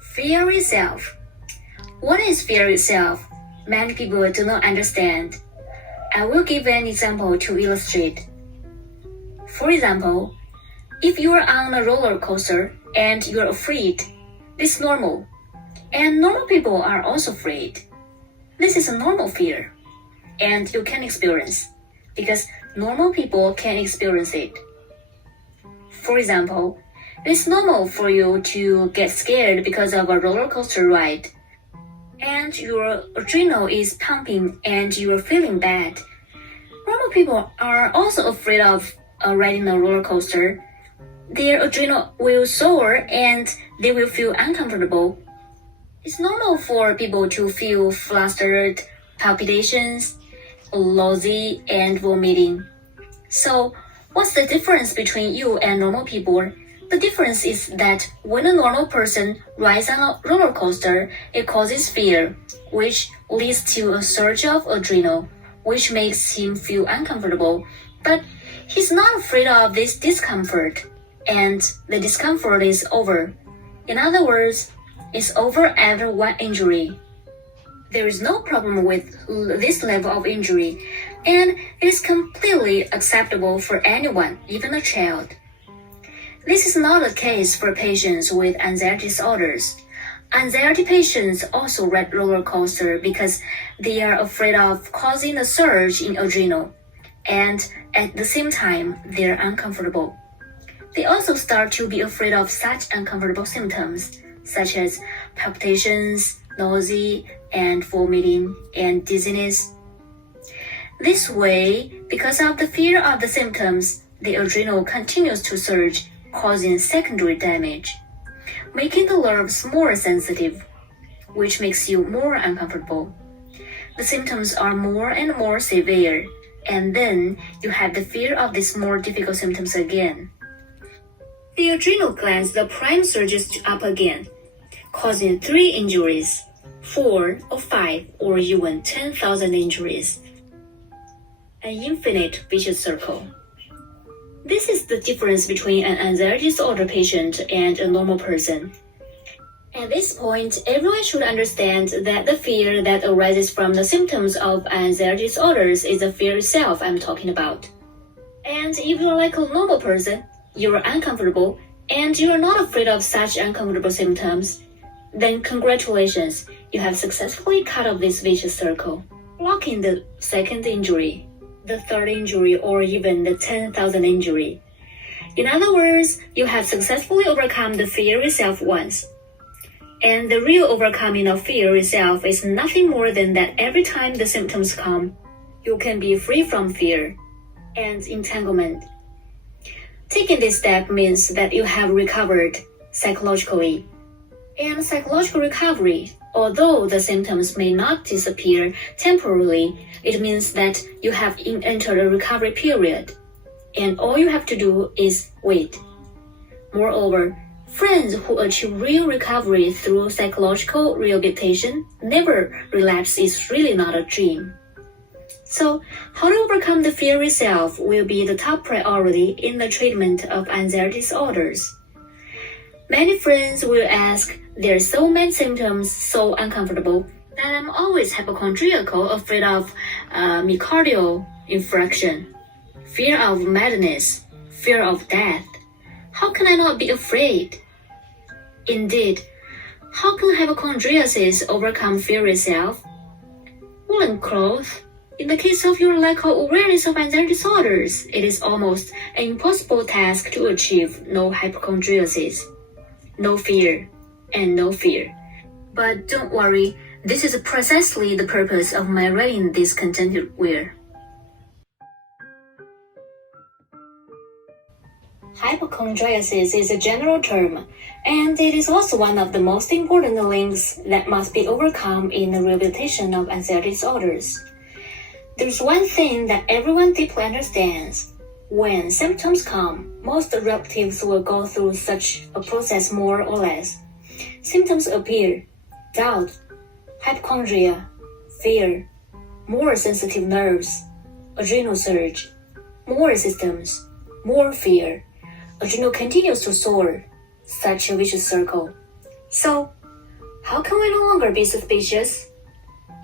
Fear itself. What is fear itself? Many people do not understand. I will give an example to illustrate. For example, if you are on a roller coaster and you are afraid, it's normal. And normal people are also afraid. This is a normal fear, and you can experience, because normal people can experience it. For example, it's normal for you to get scared because of a roller coaster ride, and your adrenaline is pumping and you are feeling bad. Normal people are also afraid of riding a roller coaster. Their adrenaline will soar and they will feel uncomfortable. It's normal for people to feel flustered, palpitations, lousy, and vomiting. So, what's the difference between you and normal people? The difference is that when a normal person rides on a roller coaster, it causes fear, which leads to a surge of adrenaline, which makes him feel uncomfortable. But he's not afraid of this discomfort, and the discomfort is over. In other words, it's over after one injury. There is no problem with this level of injury, and it is completely acceptable for anyone, even a child. This is not the case for patients with anxiety disorders. Anxiety patients also ride roller coaster because they are afraid of causing a surge in adrenaline, and at the same time, they are uncomfortable. They also start to be afraid of such uncomfortable symptoms, such as palpitations, nausea, and vomiting, and dizziness. This way, because of the fear of the symptoms, the adrenaline continues to surge, causing secondary damage, making the nerves more sensitive, which makes you more uncomfortable. The symptoms are more and more severe, and then you have the fear of these more difficult symptoms again. The adrenal glands, the prime surges up again, causing 3 injuries, 4 or 5 or even 10,000 injuries. An infinite vicious circle. This is the difference between an anxiety disorder patient and a normal person. At this point, everyone should understand that the fear that arises from the symptoms of anxiety disorders is the fear itself I'm talking about. And if you're like a normal person, you're uncomfortable, and you're not afraid of such uncomfortable symptoms, then congratulations, you have successfully cut off this vicious circle, blocking the second injury, the third injury, or even the 10,000 injury. In other words, you have successfully overcome the fear itself once. And the real overcoming of fear itself is nothing more than that every time the symptoms come, you can be free from fear and entanglement. Taking this step means that you have recovered psychologically. And psychological recovery, although the symptoms may not disappear temporarily, it means that you have entered a recovery period, and all you have to do is wait. Moreover, friends who achieve real recovery through psychological rehabilitation never relapse is really not a dream. So, how to overcome the fear itself will be the top priority in the treatment of anxiety disorders. Many friends will ask, there are so many symptoms, so uncomfortable, that I'm always hypochondriacal, afraid of myocardial infarction, fear of madness, fear of death. How can I not be afraid? Indeed, how can hypochondriasis overcome fear itself? Woolen cloth. In the case of your lack of awareness of anxiety disorders, it is almost an impossible task to achieve no hypochondriasis, no fear, and no fear. But don't worry, this is precisely the purpose of my writing this content here. Hypochondriasis is a general term, and it is also one of the most important links that must be overcome in the rehabilitation of anxiety disorders. There's one thing that everyone deeply understands. When symptoms come, most relatives will go through such a process more or less. Symptoms appear: doubt, hypochondria, fear, more sensitive nerves, adrenal surge, more symptoms, more fear. Adrenal continues to soar, such a vicious circle. So, How can we no longer be suspicious?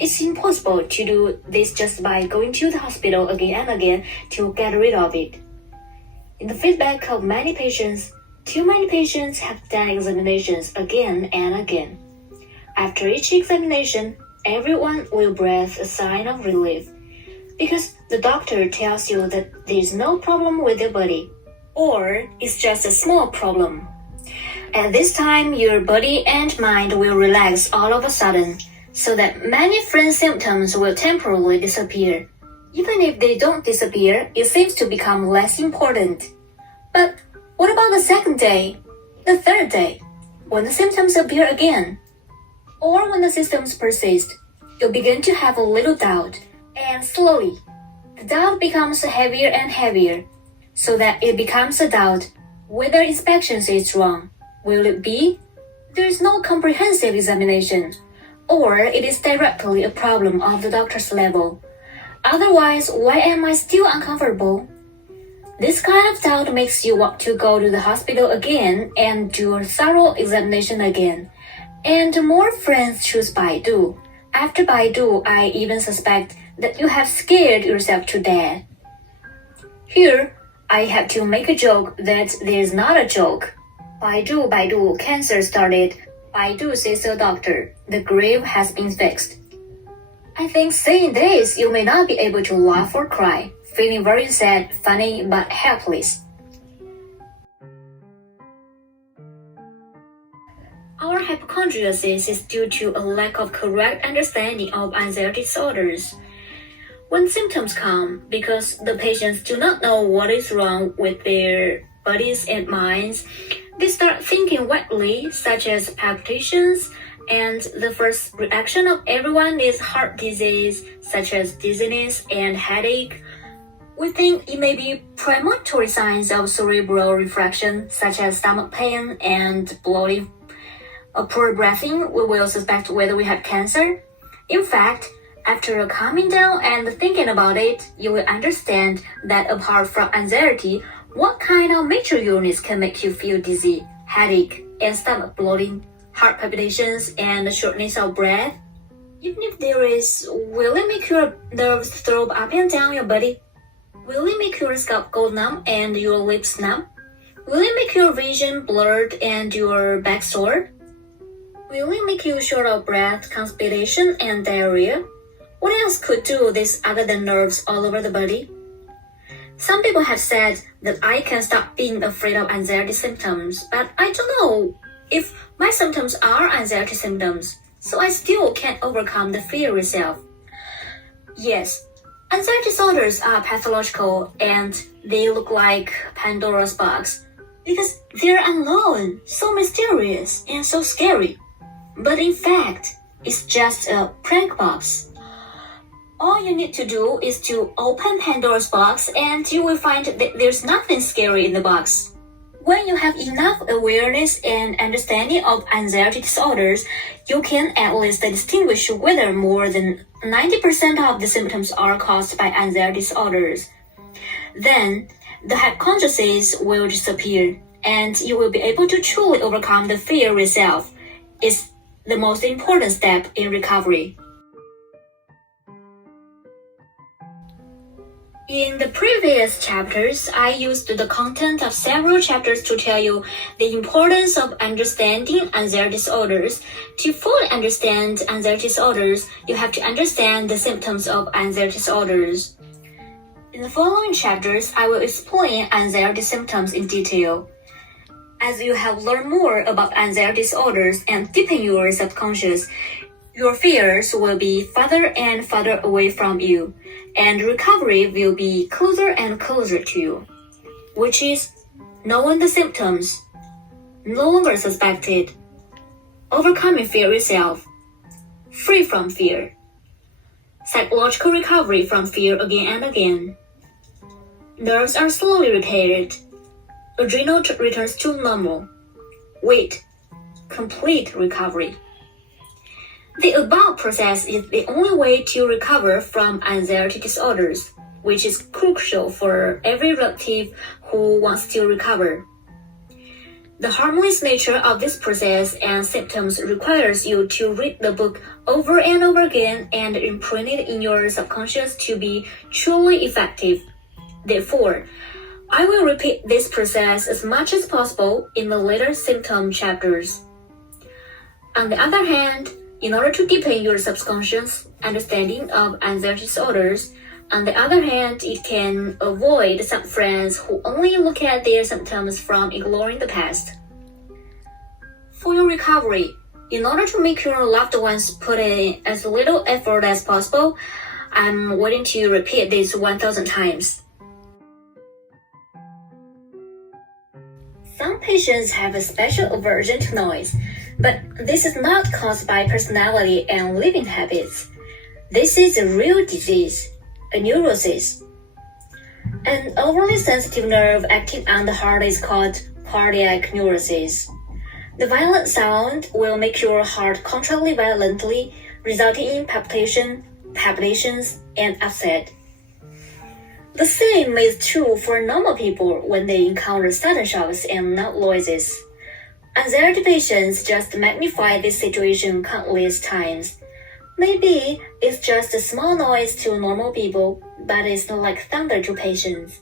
It's impossible to do this just by going to the hospital again and again to get rid of it. In the feedback of many patients, too many patients have done examinations again and again. After each examination, everyone will breathe a sigh of relief because the doctor tells you that there's no problem with your body, or it's just a small problem. At this time, your body and mind will relax all of a sudden, so that many fringe symptoms will temporarily disappear. Even if they don't disappear, it seems to become less important. But what about the second day, the third day, when the symptoms appear again? Or when the symptoms persist, you begin to have a little doubt, and slowly, the doubt becomes heavier and heavier, so that it becomes a doubt whether inspection is wrong. Will it be? There is no comprehensive examination, or it is directly a problem of the doctor's level. Otherwise, why am I still uncomfortable? This kind of doubt makes you want to go to the hospital again and do a thorough examination again. And more friends choose Baidu. After Baidu, I even suspect that you have scared yourself to death. Here, I have to make a joke that there's not a joke. Baidu, cancer started. Baidu says the doctor, the grave has been fixed. I think saying this, you may not be able to laugh or cry, feeling very sad, funny, but helpless. Our hypochondriasis is due to a lack of correct understanding of anxiety disorders. When symptoms come, because the patients do not know what is wrong with their bodies and minds, they start thinking wildly, such as palpitations, and the first reaction of everyone is heart disease, such as dizziness and headache. We think it may be premonitory signs of cerebral refraction, such as stomach pain and bloating. Poor breathing, we will suspect whether we have cancer. In fact, after calming down and thinking about it, you will understand that apart from anxiety, what kind of major illness can make you feel dizzy, headache, and stomach bloating, heart palpitations, and shortness of breath? Even if there is, will it make your nerves throb up and down your body? Will it make your scalp go numb and your lips numb? Will it make your vision blurred and your back sore? Will it make you short of breath, constipation, and diarrhea? What else could do this other than nerves all over the body? Some people have said that I can stop being afraid of anxiety symptoms, but I don't know if my symptoms are anxiety symptoms, so I still can't overcome the fear itself. Yes, anxiety disorders are pathological and they look like Pandora's box because they're unknown, so mysterious, and so scary. But in fact, it's just a prank box. All you need to do is to open Pandora's box and you will find that there's nothing scary in the box. When you have enough awareness and understanding of anxiety disorders, you can at least distinguish whether more than 90% of the symptoms are caused by anxiety disorders. Then, the hypochondriasis will disappear and you will be able to truly overcome the fear itself. It's the most important step in recovery. In the previous chapters, I used the content of several chapters to tell you the importance of understanding anxiety disorders. To fully understand anxiety disorders, you have to understand the symptoms of anxiety disorders. In the following chapters, I will explain anxiety symptoms in detail. As you have learned more about anxiety disorders and deepen your subconscious, your fears will be farther and farther away from you, and recovery will be closer and closer to you, which is knowing the symptoms, no longer suspected, overcoming fear itself, free from fear, psychological recovery from fear again and again. Nerves are slowly repaired. Adrenal returns to normal. Weight, complete recovery. The above process is the only way to recover from anxiety disorders, which is crucial for every relative who wants to recover. The harmless nature of this process and symptoms requires you to read the book over and over again and imprint it in your subconscious to be truly effective. Therefore, I will repeat this process as much as possible in the later symptom chapters. On the other hand, in order to deepen your subconscious understanding of anxiety disorders, on the other hand, it can avoid some friends who only look at their symptoms from ignoring the past. For your recovery, in order to make your loved ones put in as little effort as possible, I'm willing to repeat this 1,000 times. Some patients have a special aversion to noise, but this is not caused by personality and living habits. This is a real disease, a neurosis. An overly sensitive nerve acting on the heart is called cardiac neurosis. The violent sound will make your heart contract violently, resulting in palpitations, and upset. The same is true for normal people when they encounter sudden shocks and loud noises. Anxiety patients just magnify this situation countless times. Maybe it's just a small noise to normal people, but it's not like thunder to patients.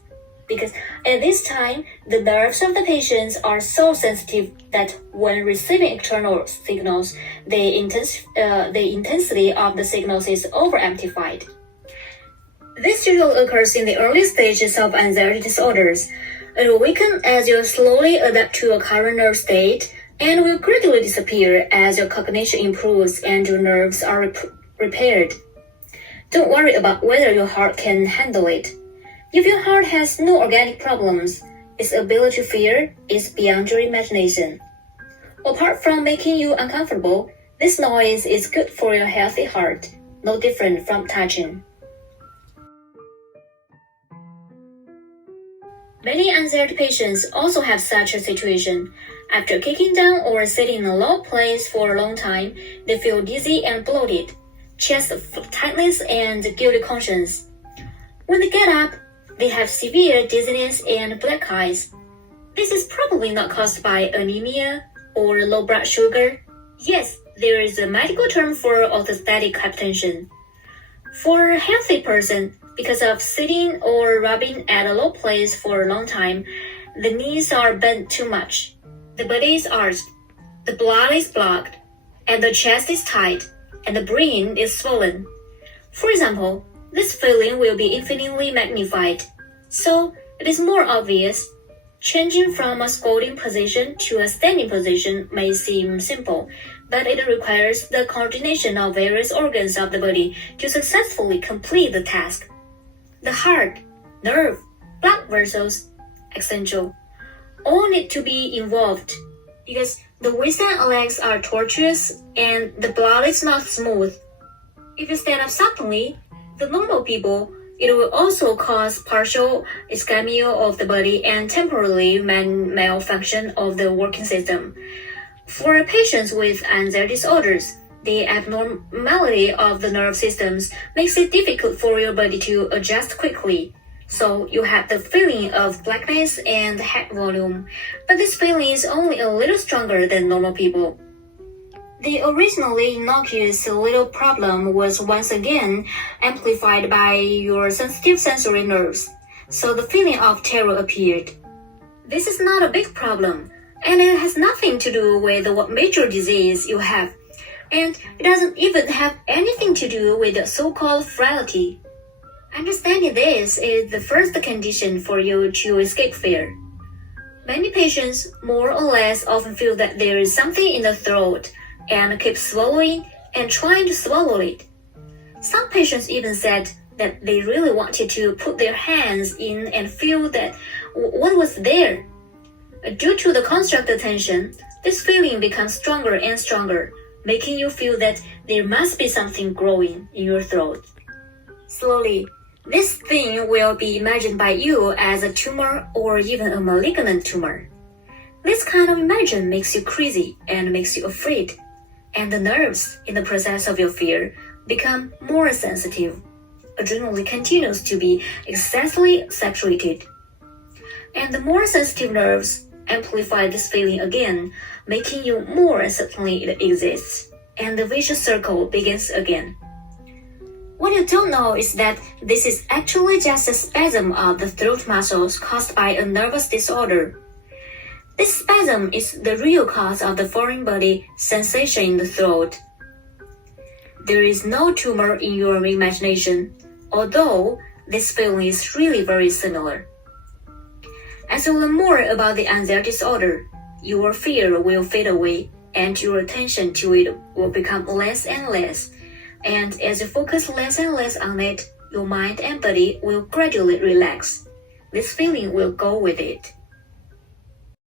Because at this time, the nerves of the patients are so sensitive that when receiving external signals, the intensity of the signals is over-amplified. This usually occurs in the early stages of anxiety disorders. It will weaken as you slowly adapt to your current nerve state and will gradually disappear as your cognition improves and your nerves are repaired. Don't worry about whether your heart can handle it. If your heart has no organic problems, its ability to feel is beyond your imagination. Apart from making you uncomfortable, this noise is good for your healthy heart, no different from touching. Many anxiety patients also have such a situation. After kicking down or sitting in a low place for a long time, they feel dizzy and bloated, chest tightness, and guilty conscience. When they get up, they have severe dizziness and black eyes. This is probably not caused by anemia or low blood sugar. Yes, there is a medical term for orthostatic hypotension. For a healthy person, because of sitting or rubbing at a low place for a long time, the knees are bent too much, the body is arched, the blood is blocked, and the chest is tight, and the brain is swollen. For example, this feeling will be infinitely magnified, so it is more obvious. Changing from a squatting position to a standing position may seem simple, but it requires the coordination of various organs of the body to successfully complete the task. The heart, nerve, blood vessels, etc. all need to be involved because the wrists and legs are tortuous and the blood is not smooth. If you stand up suddenly, the normal people, it will also cause partial ischemia of the body and temporary malfunction of the working system. For patients with anxiety disorders, the abnormality of the nerve systems makes it difficult for your body to adjust quickly. So you have the feeling of blackness and head volume, but this feeling is only a little stronger than normal people. The originally innocuous little problem was once again amplified by your sensitive sensory nerves, so the feeling of terror appeared. This is not a big problem, and it has nothing to do with what major disease you have, and it doesn't even have anything to do with the so-called frailty. Understanding this is the first condition for you to escape fear. Many patients more or less often feel that there is something in the throat and keep swallowing and trying to swallow it. Some patients even said that they really wanted to put their hands in and feel that what was there. Due to the constructed tension, this feeling becomes stronger and stronger, making you feel that there must be something growing in your throat. Slowly, this thing will be imagined by you as a tumor or even a malignant tumor. This kind of imagination makes you crazy and makes you afraid, and the nerves in the process of your fear become more sensitive. Adrenaline continues to be excessively saturated. And the more sensitive nerves, amplify this feeling again, making you more certainly it exists, and the vicious circle begins again. What you don't know is that this is actually just a spasm of the throat muscles caused by a nervous disorder. This spasm is the real cause of the foreign body sensation in the throat. There is no tumor in your imagination, although this feeling is really very similar. As you learn more about the anxiety disorder, your fear will fade away and your attention to it will become less and less. And as you focus less and less on it, your mind and body will gradually relax. This feeling will go with it.